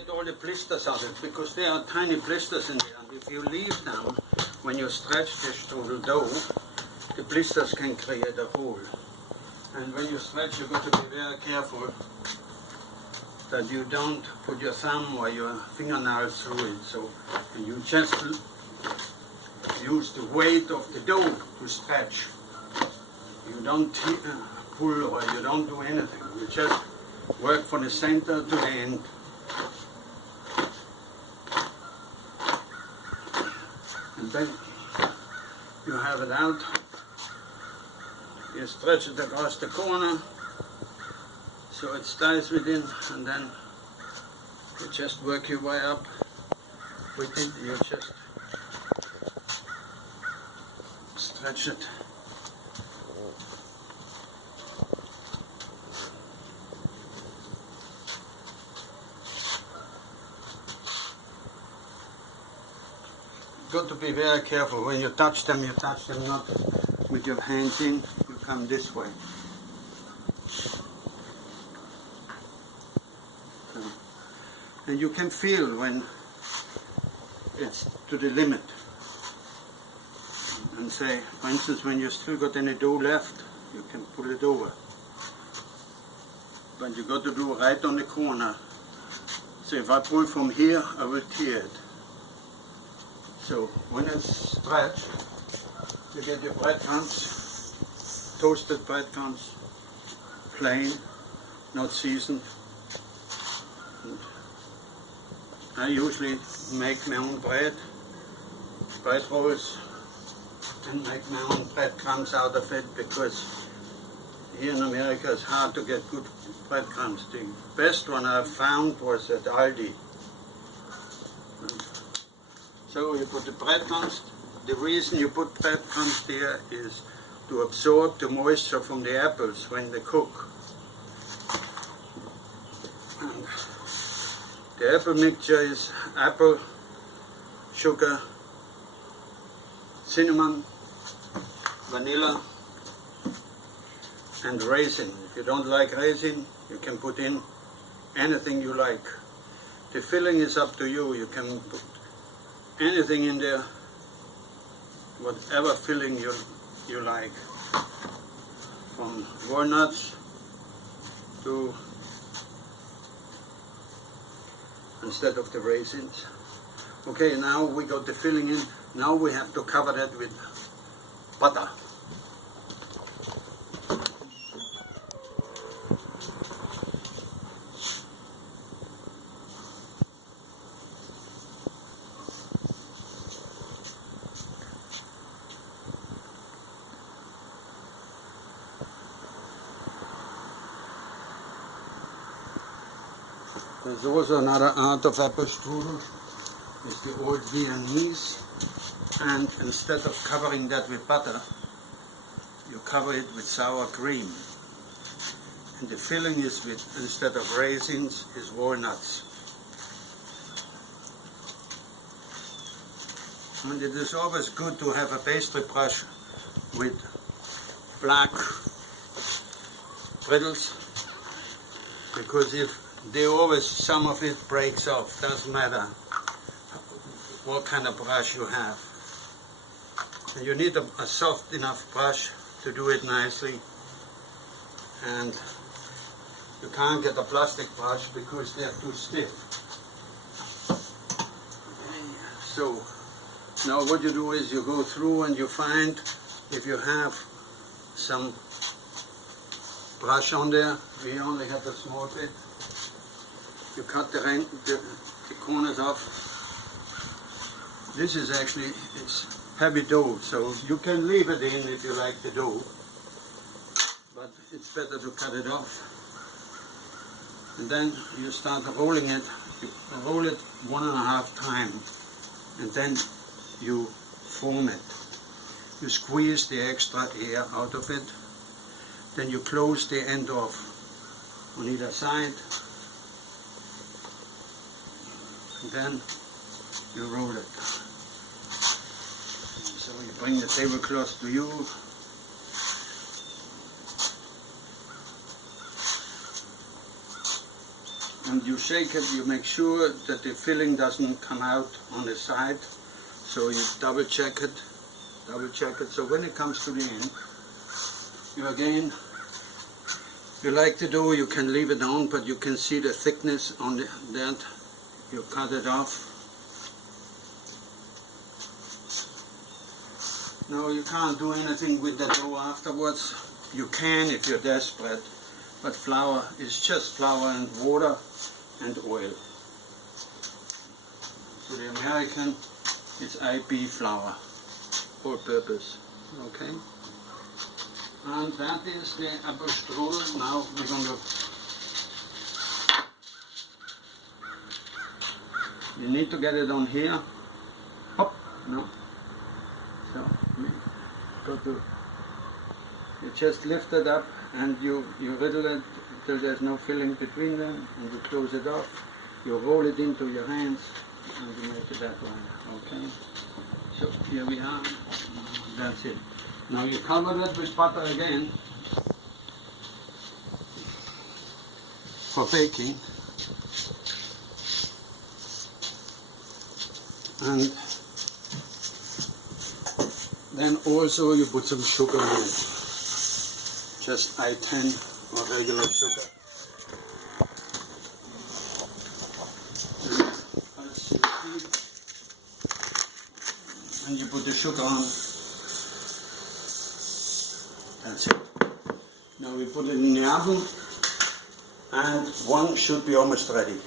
get all the blisters out of it, because there are tiny blisters in there. And if you leave them, when you stretch the strudel dough, the blisters can create a hole. And when you stretch, you've got to be very careful that you don't put your thumb or your fingernails through it. So you just use the weight of the dough to stretch. You don't pull or you don't do anything. You just work from the center to the end. And then you have it out. You stretch it across the corner so it stays within, and then you just work your way up with it. You just stretch it. Got to be very careful. When you touch them not with your hands in. You come this way. And you can feel when it's to the limit. And say, for instance, when you still got any dough left, you can pull it over. But you got to do right on the corner. So if I pull from here, I will tear it. So when it's stretched, you get your breadcrumbs, toasted breadcrumbs, plain, not seasoned. And I usually make my own bread rolls, and make my own breadcrumbs out of it, because here in America it's hard to get good breadcrumbs. The best one I found was at Aldi. So you put the breadcrumbs. The reason you put breadcrumbs there is to absorb the moisture from the apples when they cook. And the apple mixture is apple, sugar, cinnamon, vanilla, and raisin. If you don't like raisin, you can put in anything you like. The filling is up to you. You can put anything in there, whatever filling you like, from walnuts to, instead of the raisins. Okay, now we got the filling in. Now we have to cover that with butter. There's also another art of apple strudel. It's the old Viennese, and instead of covering that with butter, you cover it with sour cream. And the filling is with, instead of raisins, is walnuts. And it is always good to have a pastry brush with black brittles, because if they always, some of it breaks off, doesn't matter what kind of brush you have. And you need a soft enough brush to do it nicely, and you can't get a plastic brush because they're too stiff. So now what you do is you go through and you find if you have some brush on there. We only have a small bit. You cut the corners off. This is actually, it's heavy dough, so you can leave it in if you like the dough, but it's better to cut it off. And then you start rolling it. You roll it 1.5 times, and then you form it. You squeeze the extra air out of it. Then you close the end off on either side. And then you roll it. So you bring the tablecloth to you. and you shake it, you make sure that the filling doesn't come out on the side, so you double check it. So when it comes to the end, you again, you like to do, you can leave it on, but you can see the thickness on that. You cut it off. Now you can't do anything with the dough afterwards. You can if you're desperate, but flour is just flour and water and oil. For the American, it's IB flour, all purpose, okay? And that is the apple strudel. Now we're going to, you need to get it on here. Hop, no. So you got to, you just lift it up and you riddle it till there's no filling between them, and you close it off. You roll it into your hands and you make it that way, okay? So here we are, that's it. Now you cover it with butter again for baking, and then also you put some sugar in it, just I-10 or regular sugar. And you put the sugar on. That's it. Now we put it in the oven, and one should be almost ready.